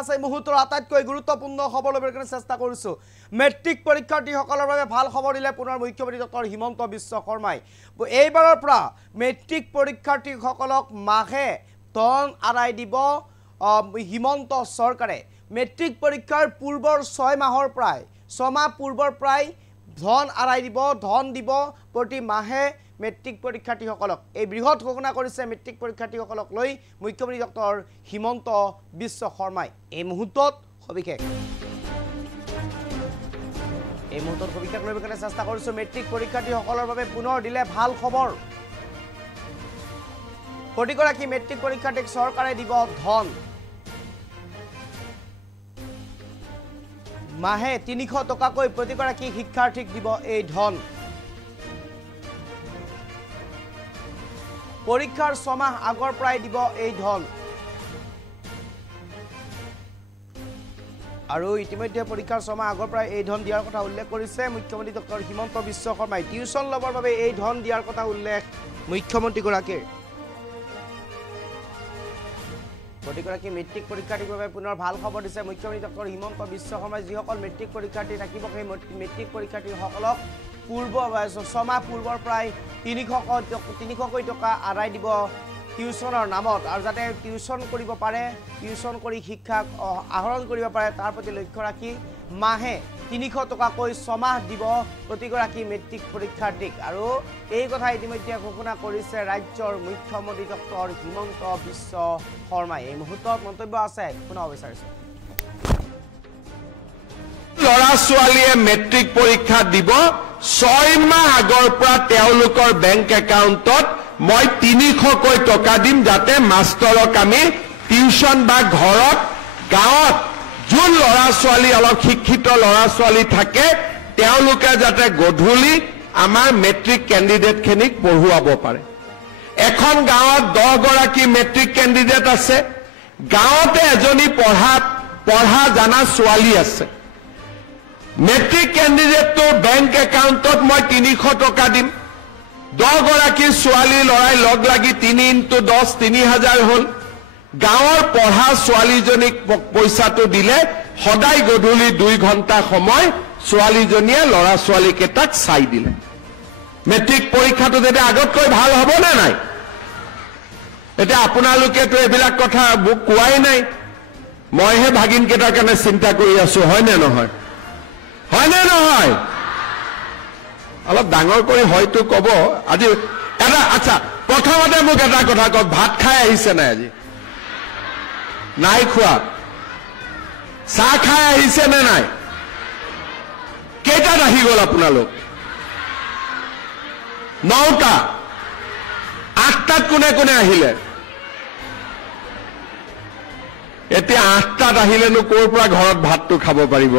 আছে মুহূৰ্তৰ আটাইতকৈ গুৰুত্বপূৰ্ণ খবৰ ল'বৰ কাৰণে চেষ্টা কৰিছো মেট্ৰিক পৰীক্ষাৰ্থীসকলৰ বাবে ভাল খবৰ দিলে পুনৰ মুখ্যমন্ত্ৰী ডক্টৰ হিমন্ত বিশ্ব শৰ্মাই এইবাৰৰ পৰা মেট্ৰিক পৰীক্ষাৰ্থীসকলক মাহে ধন আদায় দিব হিমন্ত চৰকাৰে মেট্ৰিক পৰীক্ষাৰ পূৰ্বৰ 6 মাহৰ প্ৰায় 6 মাহ পূৰ্বৰ প্ৰায় ধন আদায় দিব ধন দিব প্ৰতি মাহে মেট্ৰিক পৰীক্ষাৰ্থীসকলক এই বৃহৎ ঘোষণা কৰিছে মেট্ৰিক পৰীক্ষাৰ্থীসকলক লৈ মুখ্যমন্ত্ৰী ডক্টৰ হিমন্ত বিশ্ব শৰ্মাই এই মুহূৰ্তত সবিশেষ লৈ কাৰণে চেষ্টা কৰিছো মেট্ৰিক পৰীক্ষাৰ্থীসকলৰ বাবে পুনৰ দিলে ভাল খবৰ প্ৰতিগৰাকী মেট্ৰিক পৰীক্ষাৰ্থীক চৰকাৰে দিব ধন মাহে 300 টকাকৈ প্ৰতিগৰাকী শিক্ষাৰ্থীক দিব এই ধন পৰীক্ষাৰ 6 মাহ আগৰ প্ৰায় দিব এই ধন আৰু ইতিমধ্যে পৰীক্ষাৰ 6 মাহ আগৰ প্ৰায় এই ধন দিয়াৰ কথা উল্লেখ কৰিছে মুখ্যমন্ত্ৰী ডক্টৰ হিমন্ত বিশ্ব শৰ্মাই টিউচন লবৰ বাবে এই ধন দিয়াৰ কথা উল্লেখ মুখ্যমন্ত্ৰী গৰাকীৰ প্ৰতিগৰাকী মেট্ৰিক পৰীক্ষাৰ্থীৰ বাবে পুনৰ ভাল খবৰ দিছে মুখ্যমন্ত্ৰী ডক্টৰ হিমন্ত বিশ্ব শৰ্মাই যিসকল মেট্ৰিক পৰীক্ষাৰ্থী থাকিব সেই মেট্ৰিক পৰীক্ষাৰ্থীসকলক পূৰ্ব 6 মাহ পূৰ্বৰ প্ৰায় 300 টকা আদায় দিব টিউচনৰ নামত আৰু যাতে টিউচন কৰিব পাৰে টিউচন কৰি শিক্ষা আহৰণ কৰিব পাৰে তাৰ প্ৰতি লক্ষ্য ৰাখি মাহে 300 টকাকৈ 6 মাহ দিব প্ৰতিগৰাকী মেট্ৰিক পৰীক্ষাৰ্থীক আৰু এই কথা ইতিমধ্যে ঘোষণা কৰিছে ৰাজ্যৰ মুখ্যমন্ত্ৰী ডক্টৰ হিমন্ত বিশ্ব শৰ্মাই এই মুহূৰ্তত মন্তব্য আছে শুনাব বিচাৰিছো লৰা ছোৱালীয়ে মেট্ৰিক পৰীক্ষা দিব 6 মাহ আগৰ পৰা তেওঁলোকৰ বেংক একাউণ্টত মই 300কৈ টকা দিম যাতে মাষ্টৰক আমি টিউচন বা ঘৰত গাঁৱত যোন লৰা ছোৱালী অলপ শিক্ষিত লৰা ছোৱালী থাকে তেওঁলোকে যাতে গধূলি আমাৰ মেট্ৰিক কেণ্ডিডেটখিনিক পঢ়ুৱাব পাৰে এখন গাঁৱত 10 গৰাকী মেট্ৰিক কেণ্ডিডেট আছে গাঁৱতে এজনী পঢ়া জানা ছোৱালী আছে মেট্ৰিক কেণ্ডিডেটৰ বেংক একাউণ্টত মই 300 টকা দিম 10 গৰাকী ছোৱালী লৰাই লগ লাগি 3 × 10 3000 হল গাঁৱৰ পঢ়া ছোৱালীজনীক পইচাটো দিলে সদায় গধূলি 2 ঘণ্টা সময় ছোৱালীজনীয়ে লৰা ছোৱালীকেইটাক চাই দিলে মেট্ৰিক পৰীক্ষাটো যদি আগতকৈ ভাল হ'ব নে নাই এটা আপোনালোকেতো এইবিলাক কথা মোক কোৱাই নাই মইহে ভাগিনকেইটাৰ কাৰণে চিন্তা কৰি আছো হয় নে নহয় অলপ ডাঙৰ কৰি হয়তো কব আজি এটা আচ্ছা প্ৰথমতে মোক এটা কথা কওক ভাত খাই আহিছে নাই আজি নাই খোৱা চাহ খাই আহিছে নে নাই কেইটাত আহি গ'ল আপোনালোক 9টা 8টাত কোনে কোনে আহিলে এতিয়া 8টাত আহিলেনো ক'ৰ পৰা ঘৰত ভাতটো খাব পাৰিব